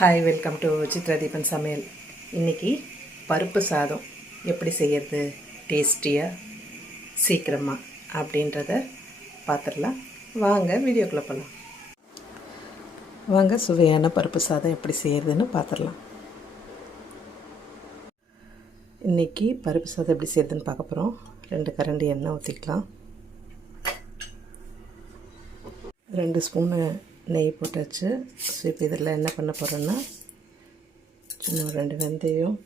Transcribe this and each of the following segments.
Hi, welcome to Chitra Deepan சமையல். இன்றைக்கி பருப்பு சாதம் எப்படி செய்யறது டேஸ்டியாக சீக்கிரமாக அப்படின்றத பார்த்துடலாம். வாங்க வீடியோக்குள்ளே போகலாம். வாங்க சுவையான பருப்பு சாதம் எப்படி செய்யறதுன்னு பார்த்துடலாம். இன்றைக்கி பருப்பு சாதம் எப்படி செய்யறதுன்னு பார்க்க போகிறோம். 2 கரண்டி எண்ணெய் ஊற்றிக்கலாம். 2 ஸ்பூனு நெய் போட்டாச்சு. ஸோ இப்போ இதில் என்ன பண்ண போகிறோன்னா, சின்ன 2 வெந்தயம்,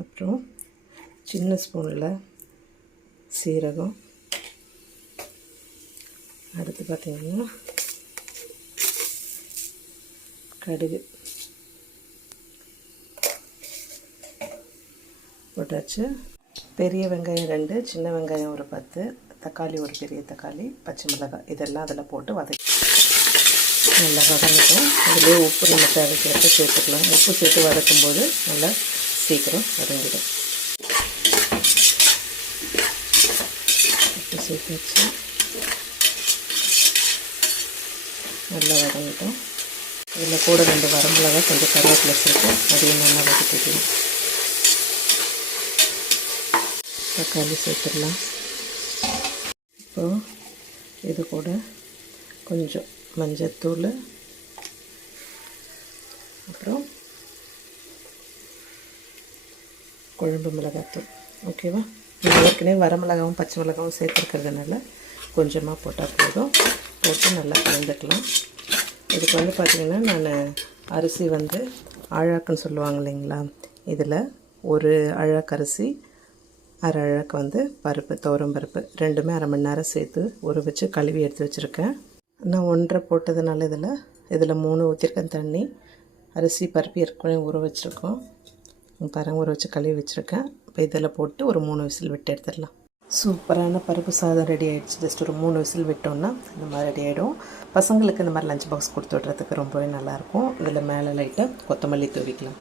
அப்புறம் சின்ன ஸ்பூனில் சீரகம், அடுத்து பார்த்திங்கன்னா கடுகு போட்டாச்சு. பெரிய வெங்காயம் 2, சின்ன வெங்காயம் ஒரு 10, தக்காளி ஒரு பெரிய தக்காளி, பச்சை மிளகாய் இதெல்லாம் அதில் போட்டு நல்லா வதங்கட்டும். அதிலே உப்பு நம்ம தேவைக்கிறத சேர்த்துக்கலாம். உப்பு சேர்த்து வதக்கும்போது நல்லா சீக்கிரம் வதங்கிடும். உப்பு சேர்த்து வச்சு நல்லா வதங்கிட்டோம். இதில் கூட 2 வரமிளகாய், கொஞ்சம் கருவேப்பிலை சேர்த்து அதையும் நல்லா வதக்கிக்கலாம். தக்காளி சேர்த்துடலாம். அப்புறம் இது கூட கொஞ்சம் மஞ்சத்தூள், அப்புறம் குழம்பு மிளகாத்தூள். ஓகேவா? ஏற்கனவே வரமிளகாவும் பச்சை மிளகாவும் சேர்த்துருக்கிறதுனால கொஞ்சமாக போட்டால் போதும். போட்டு நல்லா கலந்துக்கலாம். இதுக்கு பார்த்திங்கன்னா நான் அரிசி ஆழாக்குன்னு சொல்லுவாங்க இல்லைங்களா, இதில் ஒரு அழாக்கு அரிசி, அரை அழகு பருப்பு, துவரம் பருப்பு, ரெண்டுமே அரை மணி நேரம் சேர்த்து ஊற வச்சு கழுவி எடுத்து வச்சுருக்கேன். நான் 1.5 போட்டதுனால இதில் 3 ஊற்றிருக்கேன் தண்ணி. அரிசி பருப்பு ஏற்கனவே ஊற வச்சுருக்கோம். பாருங்கள், ஊற வச்சு கழுவி வச்சுருக்கேன். இப்போ இதில் போட்டு ஒரு 3 விசில் விட்டு எடுத்துடலாம். சூப்பரான பருப்பு சாதம் ரெடி ஆகிடுச்சு. ஜஸ்ட் ஒரு 3 விசில் விட்டோம்னா இந்த மாதிரி ரெடி ஆகிடும். பசங்களுக்கு இந்த மாதிரி லஞ்ச் பாக்ஸ் கொடுத்து விட்றதுக்கு ரொம்பவே நல்லாயிருக்கும். இதில் மேலே லைட்டாக கொத்தமல்லி தூவிக்கலாம்.